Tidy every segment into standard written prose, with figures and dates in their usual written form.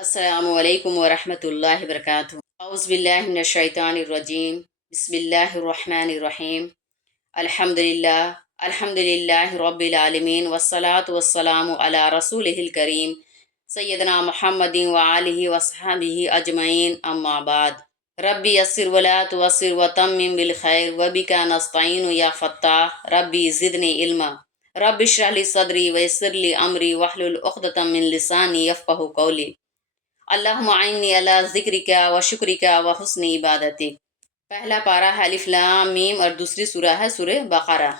السلام علیکم ورحمۃ اللہ وبرکاتہ۔ اعوذ باللہ من الشیطان الرجیم، بسم اللہ الرحمن الرحیم۔ الحمد للہ رب العالمین، والصلاة والسلام علی رسولہ الکریم سیدنا محمد وآلہ وصحبہ اجمعین، اما بعد۔ ربی یسر ولا تعسر وتمم بالخیر وبک نستعین یا فتاح، ربی زدنی علما، رب اشرح لی صدری ویسر لی امری واحلل عقدۃ من لسانی یفقہوا قولی۔ اللہم اعنی علی ذکرک و شکرک و حسن عبادتک۔ پہلا پارہ ہے الف لام میم اور دوسری سورہ ہے سورہ بقرہ۔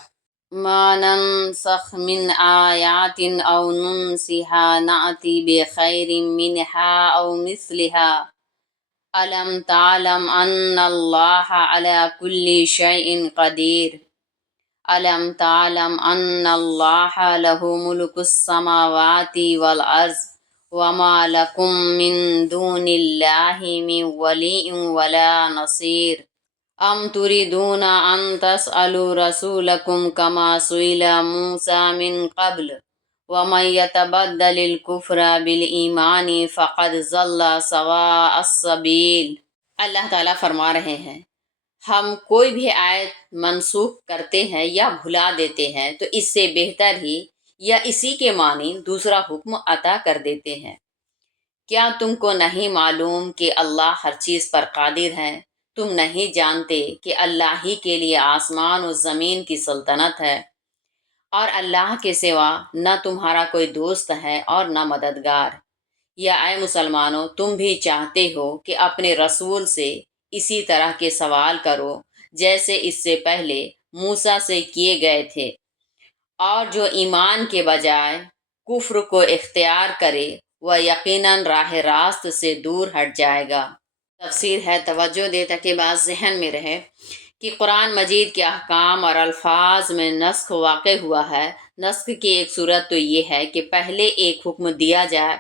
ما ننسخ من آیات او ننسها نأتی بخیر منها او مثلها الم تعلم ان اللہ علی کل شیء قدیر الم تعلم ان اللہ لہ ملک السماوات والارض وما لکم من دون اللہ من ولی ولا نصیر ام تريدون ان تسألوا رسولکم کما سئل موسیٰ من قبل ومن يتبدل الكفر بالایمان فقد ضل سواء السبیل۔ اللہ تعالیٰ فرما رہے ہیں، ہم کوئی بھی آیت منسوخ کرتے ہیں یا بھلا دیتے ہیں تو اس سے بہتر ہی یا اسی کے معنی دوسرا حکم عطا کر دیتے ہیں۔ کیا تم کو نہیں معلوم کہ اللہ ہر چیز پر قادر ہے؟ تم نہیں جانتے کہ اللہ ہی کے لیے آسمان و زمین کی سلطنت ہے، اور اللہ کے سوا نہ تمہارا کوئی دوست ہے اور نہ مددگار۔ یا اے مسلمانوں، تم بھی چاہتے ہو کہ اپنے رسول سے اسی طرح کے سوال کرو جیسے اس سے پہلے موسیٰ سے کیے گئے تھے، اور جو ایمان کے بجائے کفر کو اختیار کرے وہ یقیناً راہ راست سے دور ہٹ جائے گا۔ تفسیر ہے، توجہ دے تاکہ بات ذہن میں رہے کہ قرآن مجید کے احکام اور الفاظ میں نسخ واقع ہوا ہے۔ نسخ کی ایک صورت تو یہ ہے کہ پہلے ایک حکم دیا جائے،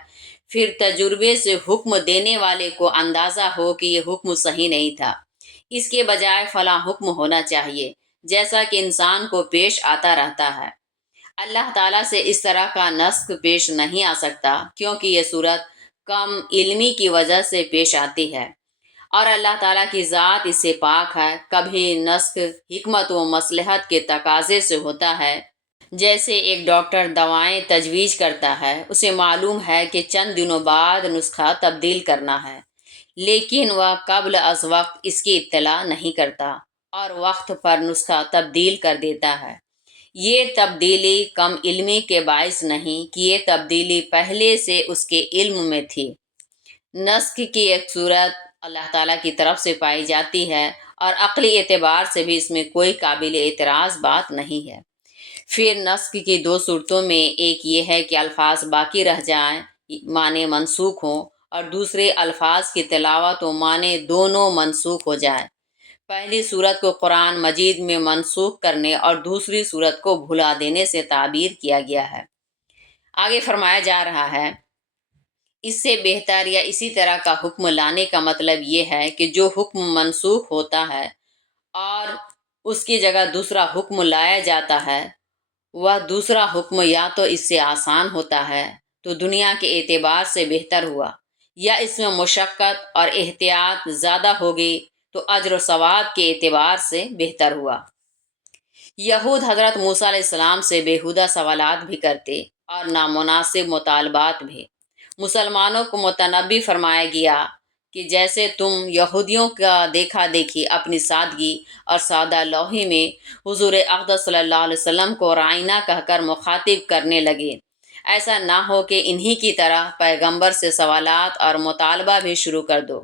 پھر تجربے سے حکم دینے والے کو اندازہ ہو کہ یہ حکم صحیح نہیں تھا، اس کے بجائے فلاں حکم ہونا چاہیے، جیسا کہ انسان کو پیش آتا رہتا ہے۔ اللہ تعالیٰ سے اس طرح کا نسخ پیش نہیں آ سکتا، کیونکہ یہ صورت کم علمی کی وجہ سے پیش آتی ہے، اور اللہ تعالیٰ کی ذات اس سے پاک ہے۔ کبھی نسخ حکمت و مصلحت کے تقاضے سے ہوتا ہے، جیسے ایک ڈاکٹر دوائیں تجویز کرتا ہے، اسے معلوم ہے کہ چند دنوں بعد نسخہ تبدیل کرنا ہے، لیکن وہ قبل از وقت اس کی اطلاع نہیں کرتا اور وقت پر نسخہ تبدیل کر دیتا ہے۔ یہ تبدیلی کم علمی کے باعث نہیں کہ یہ تبدیلی پہلے سے اس کے علم میں تھی۔ نسخ کی ایک صورت اللہ تعالیٰ کی طرف سے پائی جاتی ہے، اور عقلی اعتبار سے بھی اس میں کوئی قابل اعتراض بات نہیں ہے۔ پھر نسخ کی دو صورتوں میں ایک یہ ہے کہ الفاظ باقی رہ جائیں، معنی منسوخ ہوں، اور دوسرے الفاظ کی تلاوت و معنی دونوں منسوخ ہو جائیں۔ پہلی صورت کو قرآن مجید میں منسوخ کرنے اور دوسری صورت کو بھلا دینے سے تعبیر کیا گیا ہے۔ آگے فرمایا جا رہا ہے، اس سے بہتر یا اسی طرح کا حکم لانے کا مطلب یہ ہے کہ جو حکم منسوخ ہوتا ہے اور اس کی جگہ دوسرا حکم لایا جاتا ہے، وہ دوسرا حکم یا تو اس سے آسان ہوتا ہے تو دنیا کے اعتبار سے بہتر ہوا، یا اس میں مشقت اور احتیاط زیادہ ہوگی تو اجر و ثواب کے اعتبار سے بہتر ہوا۔ یہود حضرت موسیٰ علیہ السلام سے بیہودہ سوالات بھی کرتے اور نامناسب مطالبات بھی۔ مسلمانوں کو متنبی فرمایا گیا کہ جیسے تم یہودیوں کا دیکھا دیکھی اپنی سادگی اور سادہ لوحی میں حضور اقدس صلی اللہ علیہ وسلم کو رائنا کہہ کر مخاطب کرنے لگے، ایسا نہ ہو کہ انہی کی طرح پیغمبر سے سوالات اور مطالبہ بھی شروع کر دو۔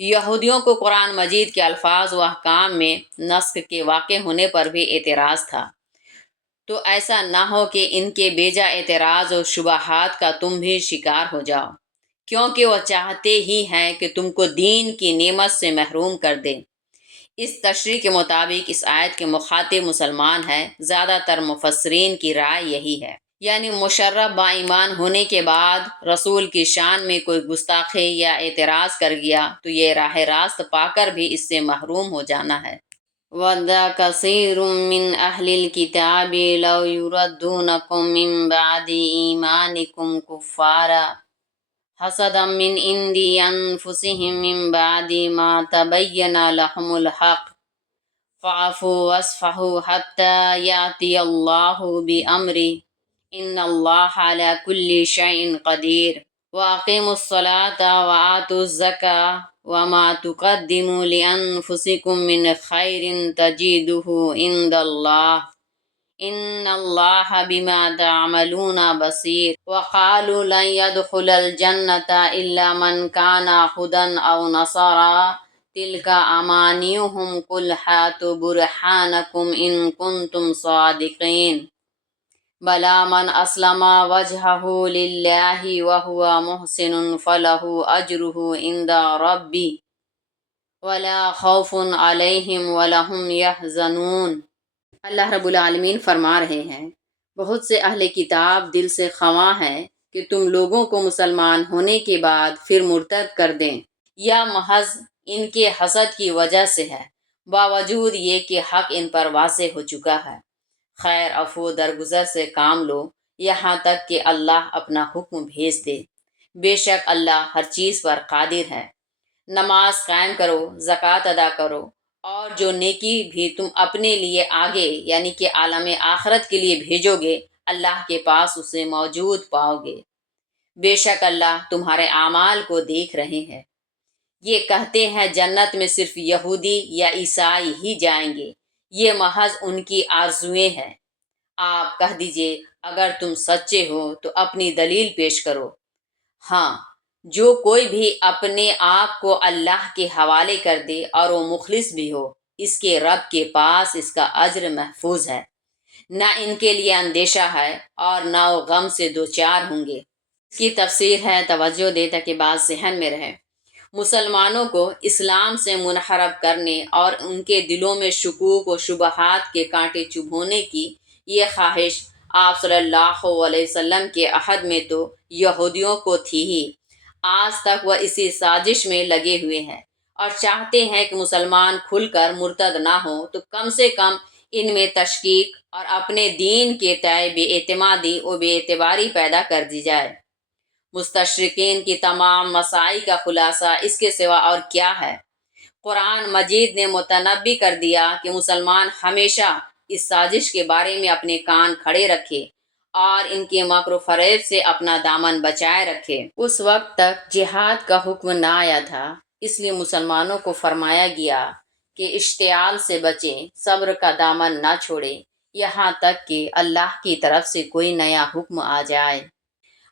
یہودیوں کو قرآن مجید کے الفاظ و احکام میں نسخ کے واقع ہونے پر بھی اعتراض تھا، تو ایسا نہ ہو کہ ان کے بیجا اعتراض و شبہات کا تم بھی شکار ہو جاؤ، کیونکہ وہ چاہتے ہی ہیں کہ تم کو دین کی نعمت سے محروم کر دیں۔ اس تشریح کے مطابق اس آیت کے مخاطب مسلمان ہیں۔ زیادہ تر مفسرین کی رائے یہی ہے، یعنی مشرف با ایمان ہونے کے بعد رسول کی شان میں کوئی گستاخی یا اعتراض کر گیا تو یہ راہ راست پا کر بھی اس سے محروم ہو جانا ہے۔ وَدَّ كَثِيرٌ مِّنْ أَهْلِ الْكِتَابِ لَوْ يُرَدُّونَكُم مِّن بَعْدِ إِيمَانِكُمْ كُفَّارًا حسدا من عندی انفسهم من بعد ما تبین لهم الحق فاعفوا واصفحوا حتى یأتی اللہ بأمرہ ان اللہ علی کل شیء قدیر وَأَقِيمُوا الصَّلَاةَ وَآتُوا الزَّكَاةَ وَمَا تُقَدِّمُوا لِأَنفُسِكُم مِّنْ خَيْرٍ تَجِدُوهُ عِندَ اللَّهِ إِنَّ اللَّهَ بِمَا تَعْمَلُونَ بَصِيرٌ وَقَالُوا لَن يَدْخُلَ الْجَنَّةَ إِلَّا مَن كَانَ هُودًا أَوْ نَصَارَىٰ تِلْكَ أَمَانِيُّهُمْ قُلْ هَاتُوا بُرْهَانَكُمْ إِن كُنتُمْ صَادِقِينَ بَلَىٰ مَنْ أَسْلَمَ وَجْهَهُ لِلَّهِ وَهُوَ مُحْسِنٌ فَلَهُ أَجْرُهُ عِندَ رَبِّهِ وَلَا خَوْفٌ عَلَيْهِمْ وَلَا هُمْ يَحْزَنُونَ۔ اللہ رب العالمین فرما رہے ہیں، بہت سے اہل کتاب دل سے خواہ ہیں کہ تم لوگوں کو مسلمان ہونے کے بعد پھر مرتد کر دیں، یا محض ان کے حسد کی وجہ سے ہے، باوجود یہ کہ حق ان پر واضح ہو چکا ہے۔ خیر عفو درگزر سے کام لو یہاں تک کہ اللہ اپنا حکم بھیج دے، بے شک اللہ ہر چیز پر قادر ہے۔ نماز قائم کرو، زکوٰۃ ادا کرو، اور جو نیکی بھی تم اپنے لیے آگے یعنی کہ عالم آخرت کے لیے بھیجو گے اللہ کے پاس اسے موجود پاؤ گے، بے شک اللہ تمہارے اعمال کو دیکھ رہے ہیں۔ یہ کہتے ہیں جنت میں صرف یہودی یا عیسائی ہی جائیں گے، یہ محض ان کی آرزوئیں ہیں۔ آپ کہہ دیجئے اگر تم سچے ہو تو اپنی دلیل پیش کرو۔ ہاں، جو کوئی بھی اپنے آپ کو اللہ کے حوالے کر دے اور وہ مخلص بھی ہو، اس کے رب کے پاس اس کا اجر محفوظ ہے، نہ ان کے لیے اندیشہ ہے اور نہ وہ غم سے دوچار ہوں گے۔ اس کی تفسیر ہے، توجہ دے تاکہ بات ذہن میں رہے۔ مسلمانوں کو اسلام سے منحرف کرنے اور ان کے دلوں میں شکوک و شبہات کے کانٹے چبھونے کی یہ خواہش آپ صلی اللہ علیہ وسلم کے عہد میں تو یہودیوں کو تھی ہی، آج تک وہ اسی سازش میں لگے ہوئے ہیں اور چاہتے ہیں کہ مسلمان کھل کر مرتد نہ ہوں تو کم سے کم ان میں تشکیک اور اپنے دین کے تئیں بے اعتمادی و بے اعتباری پیدا کر دی جائے۔ مستشرقین کی تمام مساعی کا خلاصہ اس کے سوا اور کیا ہے؟ قرآن مجید نے متنبی کر دیا کہ مسلمان ہمیشہ اس سازش کے بارے میں اپنے کان کھڑے رکھے اور ان کے مکر و فریب سے اپنا دامن بچائے رکھے۔ اس وقت تک جہاد کا حکم نہ آیا تھا، اس لیے مسلمانوں کو فرمایا گیا کہ اشتعال سے بچیں، صبر کا دامن نہ چھوڑیں، یہاں تک کہ اللہ کی طرف سے کوئی نیا حکم آ جائے۔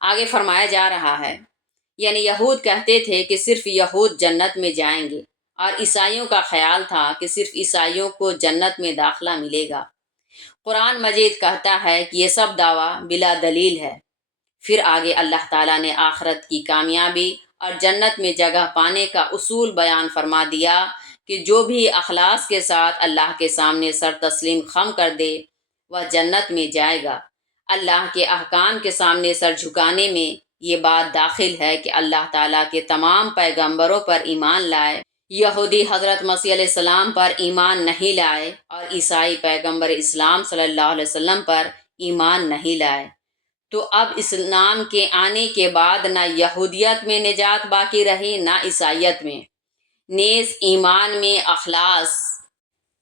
آگے فرمایا جا رہا ہے، یعنی یہود کہتے تھے کہ صرف یہود جنت میں جائیں گے، اور عیسائیوں کا خیال تھا کہ صرف عیسائیوں کو جنت میں داخلہ ملے گا۔ قرآن مجید کہتا ہے کہ یہ سب دعویٰ بلا دلیل ہے۔ پھر آگے اللہ تعالیٰ نے آخرت کی کامیابی اور جنت میں جگہ پانے کا اصول بیان فرما دیا کہ جو بھی اخلاص کے ساتھ اللہ کے سامنے سر تسلیم خم کر دے وہ جنت میں جائے گا۔ اللہ کے احکام کے سامنے سر جھکانے میں یہ بات داخل ہے کہ اللہ تعالیٰ کے تمام پیغمبروں پر ایمان لائے، یہودی حضرت مسیح علیہ السلام پر ایمان نہیں لائے اور عیسائی پیغمبر اسلام صلی اللہ علیہ وسلم پر ایمان نہیں لائے۔ تو اب اسلام کے آنے کے بعد نہ یہودیت میں نجات باقی رہی نہ عیسائیت میں، نیز ایمان میں اخلاص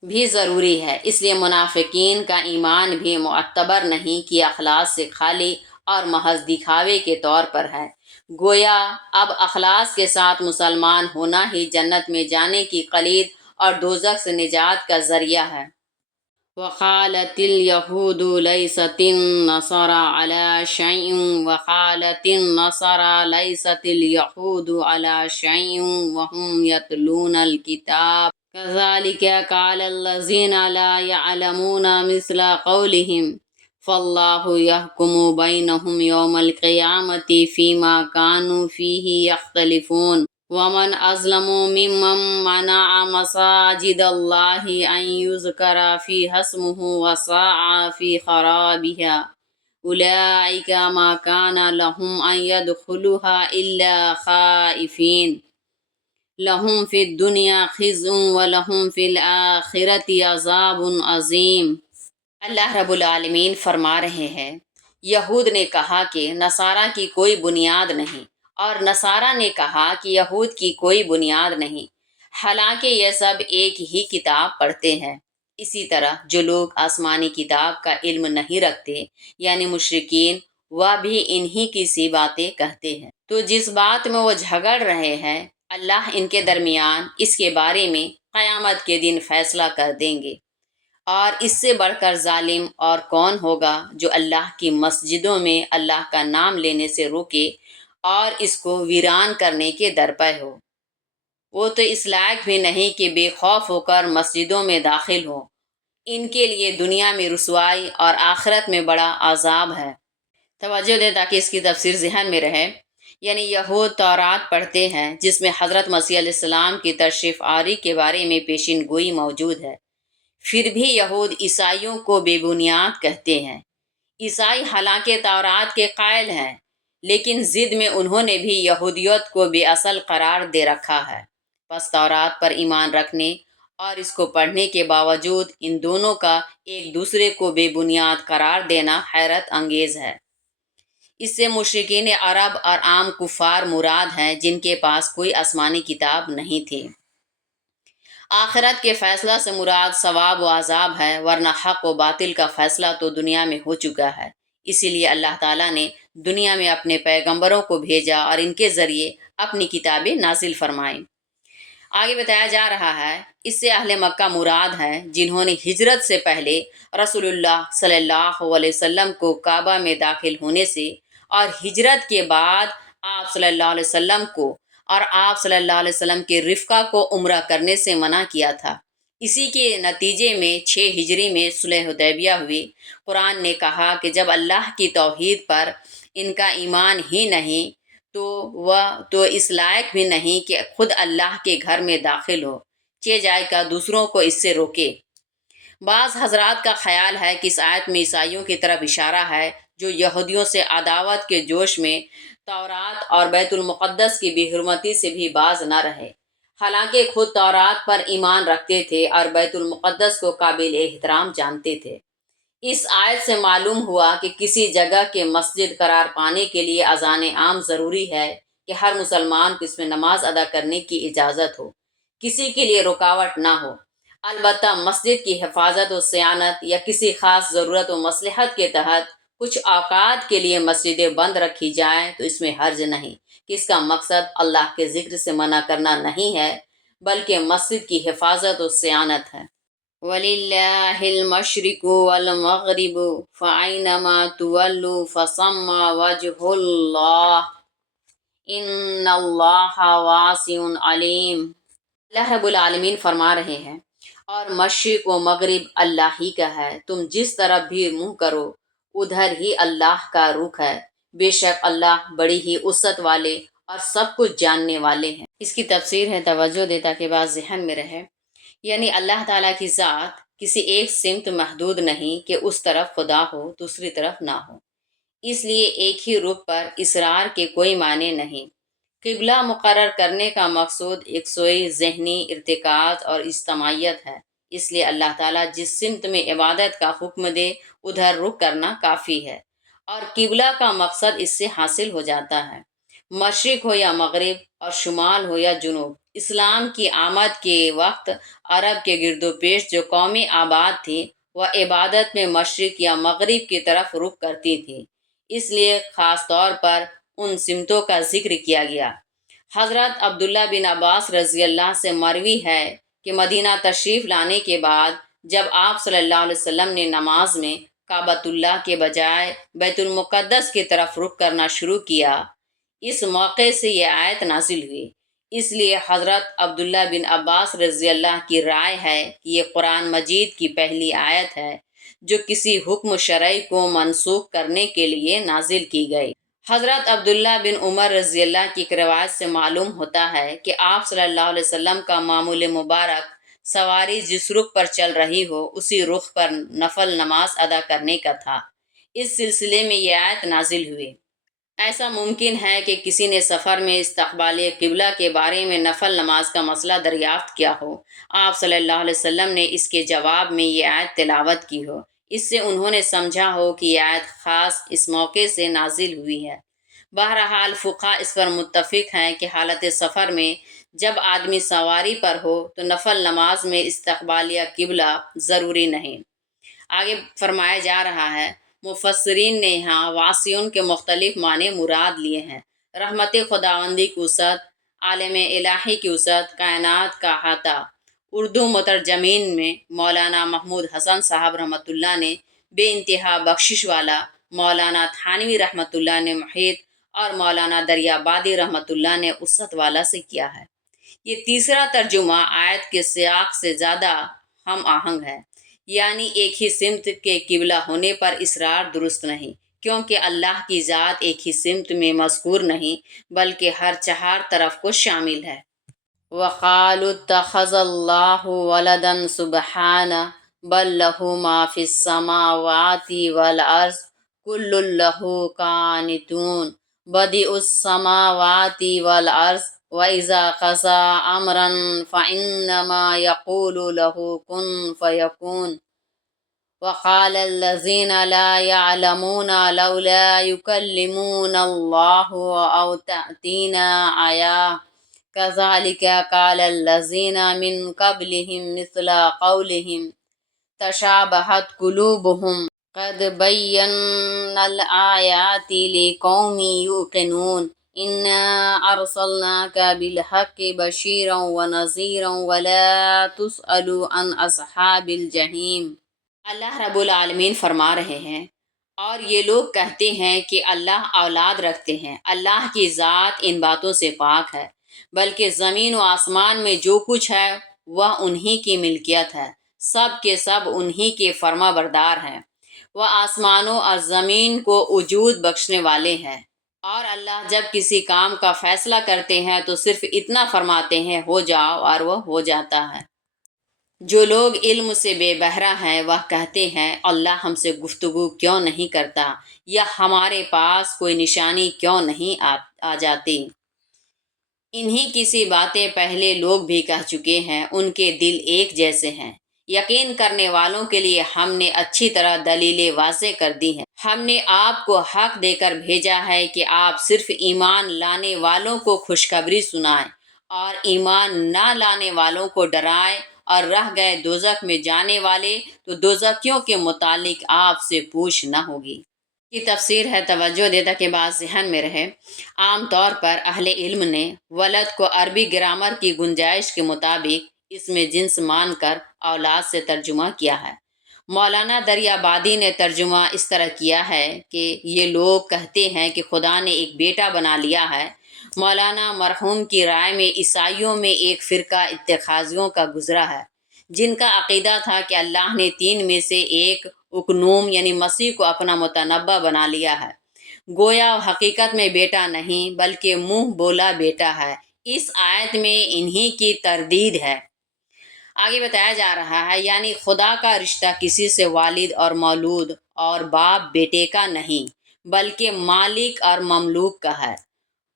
بھی ضروری ہے۔ اس لیے منافقین کا ایمان بھی معتبر نہیں کہ اخلاص سے خالی اور محض دکھاوے کے طور پر ہے، گویا اب اخلاص کے ساتھ مسلمان ہونا ہی جنت میں جانے کی کلید اور دوزخ سے نجات کا ذریعہ ہے۔ وقالت اليهود ليست النصارى على شيء وقالت النصارى ليست اليهود على شيء وهم يتلون الكتاب كذلك قال الذين لا يعلمون مثل قولهم فالله يحكم بينهم يوم القيامة فيما كانوا فيه يختلفون ومن أظلم ممن منع مساجد الله أن يذكر فيها اسمه وسعى في خرابها أولئك ما كان لهم أن يدخلوها إلا خائفين لهم في الدنيا خزي ولهم في الآخرة عذاب عظيم۔ اللہ رب العالمین فرما رہے ہیں، یہود نے کہا کہ نصارہ کی کوئی بنیاد نہیں اور نصارہ نے کہا کہ یہود کی کوئی بنیاد نہیں، حالانکہ یہ سب ایک ہی کتاب پڑھتے ہیں۔ اسی طرح جو لوگ آسمانی کتاب کا علم نہیں رکھتے یعنی مشرکین، وہ بھی انہی کی سی باتیں کہتے ہیں۔ تو جس بات میں وہ جھگڑ رہے ہیں، اللہ ان کے درمیان اس کے بارے میں قیامت کے دن فیصلہ کر دیں گے۔ اور اس سے بڑھ کر ظالم اور کون ہوگا جو اللہ کی مسجدوں میں اللہ کا نام لینے سے روکے اور اس کو ویران کرنے کے درپے ہو۔ وہ تو اس لائق بھی نہیں کہ بے خوف ہو کر مسجدوں میں داخل ہو۔ ان کے لیے دنیا میں رسوائی اور آخرت میں بڑا عذاب ہے۔ توجہ دیں تاکہ اس کی تفسیر ذہن میں رہے۔ یعنی یہود تورات پڑھتے ہیں جس میں حضرت مسیح علیہ السلام کی تشریف آوری کے بارے میں پیشین گوئی موجود ہے، پھر بھی یہود عیسائیوں کو بے بنیاد کہتے ہیں۔ عیسائی حالانکہ تورات کے قائل ہیں، لیکن ضد میں انہوں نے بھی یہودیت کو بے اصل قرار دے رکھا ہے۔ پس تورات پر ایمان رکھنے اور اس کو پڑھنے کے باوجود ان دونوں کا ایک دوسرے کو بے بنیاد قرار دینا حیرت انگیز ہے۔ اس سے مشرکین عرب اور عام کفار مراد ہیں جن کے پاس کوئی آسمانی کتاب نہیں تھی۔ آخرت کے فیصلہ سے مراد ثواب و عذاب ہے، ورنہ حق و باطل کا فیصلہ تو دنیا میں ہو چکا ہے۔ اسی لیے اللہ تعالیٰ نے دنیا میں اپنے پیغمبروں کو بھیجا اور ان کے ذریعے اپنی کتابیں نازل فرمائیں۔ آگے بتایا جا رہا ہے، اس سے اہل مکہ مراد ہیں جنہوں نے ہجرت سے پہلے رسول اللہ صلی اللہ علیہ وسلم کو کعبہ میں داخل ہونے سے اور ہجرت کے بعد آپ صلی اللہ علیہ وسلم کو اور آپ صلی اللہ علیہ وسلم کے رفقا کو عمرہ کرنے سے منع کیا تھا۔ اسی کے نتیجے میں 6 ہجری میں صلح حدیبیہ ہوئی۔ قرآن نے کہا کہ جب اللہ کی توحید پر ان کا ایمان ہی نہیں تو وہ تو اس لائق بھی نہیں کہ خود اللہ کے گھر میں داخل ہو، چہ جائے کا دوسروں کو اس سے روکے۔ بعض حضرات کا خیال ہے کہ اس آیت میں عیسائیوں کی طرف اشارہ ہے جو یہودیوں سے عداوت کے جوش میں تورات اور بیت المقدس کی بے حرمتی سے بھی باز نہ رہے، حالانکہ خود تورات پر ایمان رکھتے تھے اور بیت المقدس کو قابل احترام جانتے تھے۔ اس آیت سے معلوم ہوا کہ کسی جگہ کے مسجد قرار پانے کے لیے اذان عام ضروری ہے کہ ہر مسلمان کو اس میں نماز ادا کرنے کی اجازت ہو، کسی کے لیے رکاوٹ نہ ہو۔ البتہ مسجد کی حفاظت و صیانت یا کسی خاص ضرورت و مصلحت کے تحت کچھ اوقات کے لیے مسجدیں بند رکھی جائیں تو اس میں حرج نہیں کہ اس کا مقصد اللہ کے ذکر سے منع کرنا نہیں ہے، بلکہ مسجد کی حفاظت و صیانت ہے۔ وَلِلَّهِ الْمَشْرِقُ وَالْمَغْرِبُ فَأَيْنَمَا تُوَلُّوا فَثَمَّ وَجْهُ اللَّهِ إِنَّ اللَّهَ وَاسِعٌ عَلِيمٌ۔ اللہ رب العالمین فرما رہے ہیں، اور مشرق و مغرب اللہ ہی کا ہے، تم جس طرف بھی منہ کرو ادھر ہی اللہ کا رخ ہے، بے شک اللہ بڑی ہی وسعت والے اور سب کچھ جاننے والے ہیں۔ اس کی تفسیر ہے، توجہ دے تاکہ بات ذہن میں رہے۔ یعنی اللہ تعالیٰ کی ذات کسی ایک سمت محدود نہیں کہ اس طرف خدا ہو دوسری طرف نہ ہو، اس لیے ایک ہی رخ پر اصرار کے کوئی معنی نہیں۔ قبلہ مقرر کرنے کا مقصود یکسوئی ذہنی ارتکاز اور اجتماعیت ہے، اس لیے اللہ تعالیٰ جس سمت میں عبادت کا حکم دے ادھر رخ کرنا کافی ہے، اور قبلہ کا مقصد اس سے حاصل ہو جاتا ہے۔ مشرق ہو یا مغرب اور شمال ہو یا جنوب، اسلام کی آمد کے وقت عرب کے گرد و پیش جو قومیں آباد تھیں وہ عبادت میں مشرق یا مغرب کی طرف رخ کرتی تھیں، اس لیے خاص طور پر ان سمتوں کا ذکر کیا گیا۔ حضرت عبداللہ بن عباس رضی اللہ سے مروی ہے کہ مدینہ تشریف لانے کے بعد جب آپ صلی اللہ علیہ وسلم نے نماز میں کعبۃ اللہ کے بجائے بیت المقدس کی طرف رخ کرنا شروع کیا، اس موقع سے یہ آیت نازل ہوئی۔ اس لیے حضرت عبداللہ بن عباس رضی اللہ کی رائے ہے کہ یہ قرآن مجید کی پہلی آیت ہے جو کسی حکم شرعی کو منسوخ کرنے کے لیے نازل کی گئی۔ حضرت عبداللہ بن عمر رضی اللہ کی ایک روایت سے معلوم ہوتا ہے کہ آپ صلی اللہ علیہ وسلم کا معمول مبارک سواری جس رخ پر چل رہی ہو اسی رخ پر نفل نماز ادا کرنے کا تھا۔ اس سلسلے میں یہ آیت نازل ہوئی۔ ایسا ممکن ہے کہ کسی نے سفر میں استقبال قبلہ کے بارے میں نفل نماز کا مسئلہ دریافت کیا ہو، آپ صلی اللہ علیہ وسلم نے اس کے جواب میں یہ آیت تلاوت کی ہو، اس سے انہوں نے سمجھا ہو کہ یہ آیت خاص اس موقع سے نازل ہوئی ہے۔ بہرحال فقہا اس پر متفق ہیں کہ حالت سفر میں جب آدمی سواری پر ہو تو نفل نماز میں استقبالیہ قبلہ ضروری نہیں۔ آگے فرمایا جا رہا ہے، مفسرین نے یہاں واسعون کے مختلف معنی مراد لیے ہیں۔ رحمت خداوندی کی وسعت، عالم الہی کی وسعت، کائنات کا احاطہ۔ اردو مترجمین میں مولانا محمود حسن صاحب رحمۃ اللہ نے بے انتہا بخشش والا، مولانا تھانوی رحمۃ اللہ نے محیط اور مولانا دریابادی رحمۃ اللہ نے وسعت والا سے کیا ہے۔ یہ تیسرا ترجمہ آیت کے سیاق سے زیادہ ہم آہنگ ہے، یعنی ایک ہی سمت کے قبلہ ہونے پر اصرار درست نہیں، کیونکہ اللہ کی ذات ایک ہی سمت میں مذکور نہیں بلکہ ہر چہار طرف کو شامل ہے۔ وَقَالُوا اتَّخَذَ اللَّهُ وَلَدًا سُبْحَانَهُ بَل لَّهُ مَا فِي السَّمَاوَاتِ وَالْأَرْضِ كُلٌّ لَّهُ قَانِتُونَ بَدِيعُ السَّمَاوَاتِ وَالْأَرْضِ وَإِذَا قَضَىٰ أَمْرًا فَإِنَّمَا يَقُولُ لَهُ كُن فَيَكُونُ۔ وقال الذين لا يعلمون لولا يكلمنا الله أو تأتينا آية كذلك قال الذين من قبلهم مثل قولهم تشابهت قلوبهم قد بينا الآيات لقوم يوقنون إنا أرسلناك بالحق بشيرا ونذيرا ولا تسأل عن أصحاب الجحيم۔ اللہ رب العالمین فرما رہے ہیں، اور یہ لوگ کہتے ہیں کہ اللہ اولاد رکھتے ہیں۔ اللہ کی ذات ان باتوں سے پاک ہے، بلکہ زمین و آسمان میں جو کچھ ہے وہ انہی کی ملکیت ہے، سب کے سب انہی کے فرما بردار ہیں۔ وہ آسمانوں اور زمین کو وجود بخشنے والے ہیں، اور اللہ جب کسی کام کا فیصلہ کرتے ہیں تو صرف اتنا فرماتے ہیں ہو جاؤ، اور وہ ہو جاتا ہے۔ جو لوگ علم سے بے بہرہ ہیں وہ کہتے ہیں اللہ ہم سے گفتگو کیوں نہیں کرتا، یا ہمارے پاس کوئی نشانی کیوں نہیں آ جاتی۔ انہی کسی باتیں پہلے لوگ بھی کہہ چکے ہیں، ان کے دل ایک جیسے ہیں۔ یقین کرنے والوں کے لیے ہم نے اچھی طرح دلیلیں واضح کر دی ہیں۔ ہم نے آپ کو حق دے کر بھیجا ہے کہ آپ صرف ایمان لانے والوں کو خوشخبری سنائیں اور ایمان نہ لانے والوں کو ڈرائیں، اور رہ گئے دوزخ میں جانے والے تو دوزخیوں کے متعلق آپ سے پوچھ نہ ہوگی۔ کی تفسیر ہے، توجہ دے تاکہ بات ذہن میں رہے۔ عام طور پر اہل علم نے ولد کو عربی گرامر کی گنجائش کے مطابق اس میں جنس مان کر اولاد سے ترجمہ کیا ہے۔ مولانا دریابادی نے ترجمہ اس طرح کیا ہے کہ یہ لوگ کہتے ہیں کہ خدا نے ایک بیٹا بنا لیا ہے۔ مولانا مرحوم کی رائے میں عیسائیوں میں ایک فرقہ اتخاذیوں کا گزرا ہے، جن کا عقیدہ تھا کہ اللہ نے تین میں سے ایک اکنوم یعنی مسیح کو اپنا متنبع بنا لیا ہے، گویا حقیقت میں بیٹا نہیں بلکہ منہ بولا بیٹا ہے۔ اس آیت میں انہی کی تردید ہے۔ آگے بتایا جا رہا ہے، یعنی خدا کا رشتہ کسی سے والد اور مولود اور باپ بیٹے کا نہیں بلکہ مالک اور مملوک کا ہے۔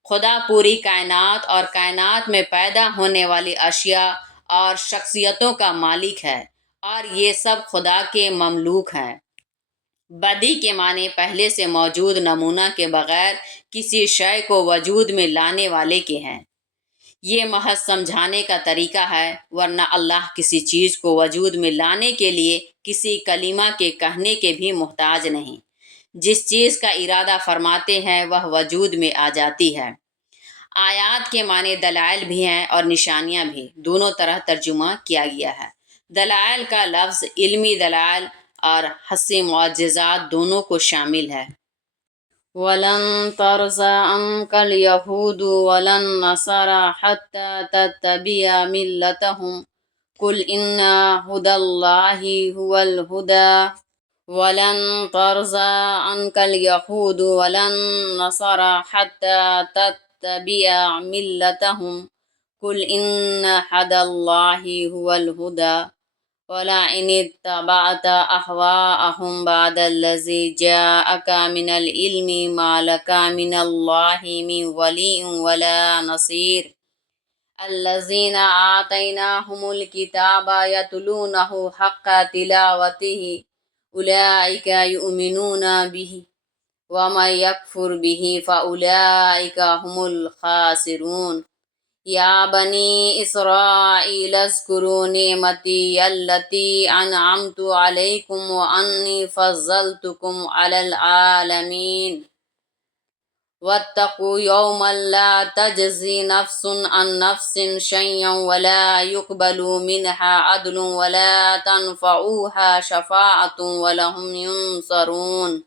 خدا پوری کائنات اور کائنات میں پیدا ہونے والی اشیاء اور شخصیتوں کا مالک ہے، اور یہ سب خدا کے مملوک ہیں۔ بدی کے معنی پہلے سے موجود نمونہ کے بغیر کسی شے کو وجود میں لانے والے کے ہیں۔ یہ محض سمجھانے کا طریقہ ہے، ورنہ اللہ کسی چیز کو وجود میں لانے کے لیے کسی کلمہ کے کہنے کے بھی محتاج نہیں۔ جس چیز کا ارادہ فرماتے ہیں وہ وجود میں آ جاتی ہے۔ آیات کے معنی دلائل بھی ہیں اور نشانیاں بھی، دونوں طرح ترجمہ کیا گیا ہے۔ دلائل کا لفظ علمی دلائل اور حسی معجزات دونوں کو شامل ہے۔ وَلَن تَرْضَىٰ عَنكَ الْيَهُودُ وَلَا النَّصَارَىٰ حَتَّىٰ تَتَّبِعَ مِلَّتَهُمْ قُلْ إِنَّ هُدَى اللَّهِ هُوَ الْهُدَىٰ وَلَن تَرْضَىٰ عَنكَ الْيَهُودُ وَلَا النَّصَارَىٰ حَتَّىٰ تَتَّبِعَ مِلَّتَهُمْ قُلْ إِنَّ هُدَى اللَّهِ هُوَ الْهُدَىٰ وَلَئِنِ اتَّبَعْتَ أَهْوَاءَهُمْ بَعْدَ الَّذِي جَاءَكَ مِنَ الْعِلْمِ مَا لَكَ مِنَ اللَّهِ مِن وَلِيٍّ وَلَا نَصِيرٍ الَّذِينَ آتَيْنَاهُمُ الْكِتَابَ يَتْلُونَهُ حَقَّ تِلَاوَتِهِ أُولَٰئِكَ يُؤْمِنُونَ بِهِ وَمَن يَكْفُرْ بِهِ فَأُولَٰئِكَ هُمُ الْخَاسِرُونَ یا بنی اسرائیل اذکروا نعمتی التی انعمت علیکم وانی فضلتکم علی العالمین واتقوا یوما لا تجزی نفس عن نفس شیئا ولا يقبل منها عدل ولا تنفعها شفاعة ولهم ینصرون۔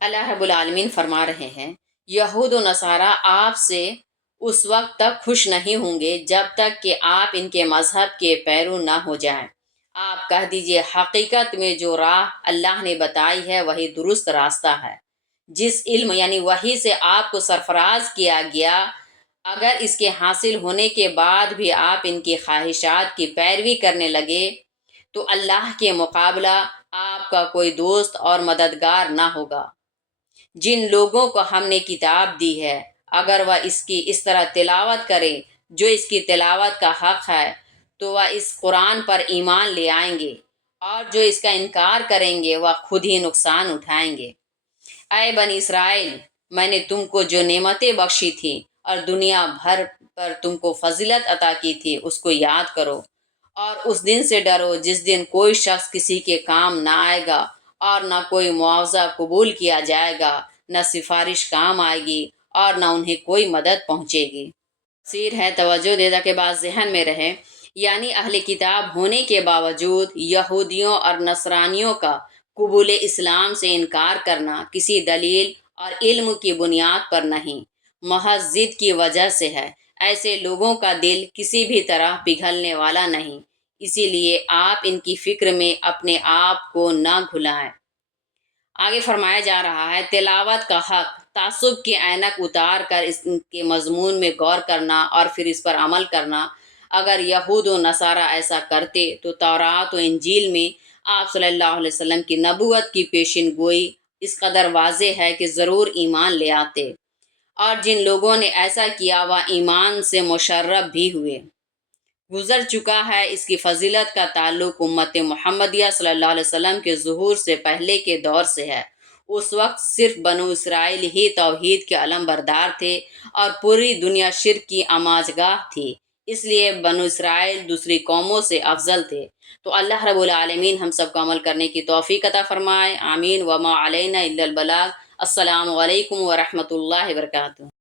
اللہ رب العالمین فرما رہے ہیں یہود و نصارہ آپ سے اس وقت تک خوش نہیں ہوں گے جب تک کہ آپ ان کے مذہب کے پیرو نہ ہو جائیں۔ آپ کہہ دیجئے حقیقت میں جو راہ اللہ نے بتائی ہے وہی درست راستہ ہے۔ جس علم یعنی وحی سے آپ کو سرفراز کیا گیا، اگر اس کے حاصل ہونے کے بعد بھی آپ ان کی خواہشات کی پیروی کرنے لگے تو اللہ کے مقابلہ آپ کا کوئی دوست اور مددگار نہ ہوگا۔ جن لوگوں کو ہم نے کتاب دی ہے اگر وہ اس کی اس طرح تلاوت کرے جو اس کی تلاوت کا حق ہے تو وہ اس قرآن پر ایمان لے آئیں گے، اور جو اس کا انکار کریں گے وہ خود ہی نقصان اٹھائیں گے۔ اے بنی اسرائیل، میں نے تم کو جو نعمتیں بخشی تھیں اور دنیا بھر پر تم کو فضیلت عطا کی تھی اس کو یاد کرو، اور اس دن سے ڈرو جس دن کوئی شخص کسی کے کام نہ آئے گا اور نہ کوئی معاوضہ قبول کیا جائے گا، نہ سفارش کام آئے گی اور نہ انہیں کوئی مدد پہنچے گی۔ تفسیر ہے، توجہ دے تاکہ بات ذہن میں رہے، یعنی اہل کتاب ہونے کے باوجود یہودیوں اور نصرانیوں کا قبول اسلام سے انکار کرنا کسی دلیل اور علم کی بنیاد پر نہیں، محض ضد کی وجہ سے ہے۔ ایسے لوگوں کا دل کسی بھی طرح پگھلنے والا نہیں، اسی لیے آپ ان کی فکر میں اپنے آپ کو نہ گھلائیں۔ آگے فرمایا جا رہا ہے تلاوت کا حق، تعصب کی عینک اتار کر اس کے مضمون میں غور کرنا اور پھر اس پر عمل کرنا۔ اگر یہود و نصارہ ایسا کرتے تو تورات و انجیل میں آپ صلی اللہ علیہ وسلم کی نبوت کی پیشن گوئی اس قدر واضح ہے کہ ضرور ایمان لے آتے، اور جن لوگوں نے ایسا کیا وہ ایمان سے مشرف بھی ہوئے۔ گزر چکا ہے اس کی فضیلت کا تعلق امت محمدیہ صلی اللہ علیہ وسلم کے ظہور سے پہلے کے دور سے ہے۔ اس وقت صرف بنو اسرائیل ہی توحید کے علم بردار تھے اور پوری دنیا شرک کی آماجگاہ تھی، اس لیے بنو اسرائیل دوسری قوموں سے افضل تھے۔ تو اللہ رب العالمین ہم سب کو عمل کرنے کی توفیق عطا فرمائے، آمین۔ وما علینا الا البلاغ۔ السلام علیکم ورحمۃ اللہ وبرکاتہ۔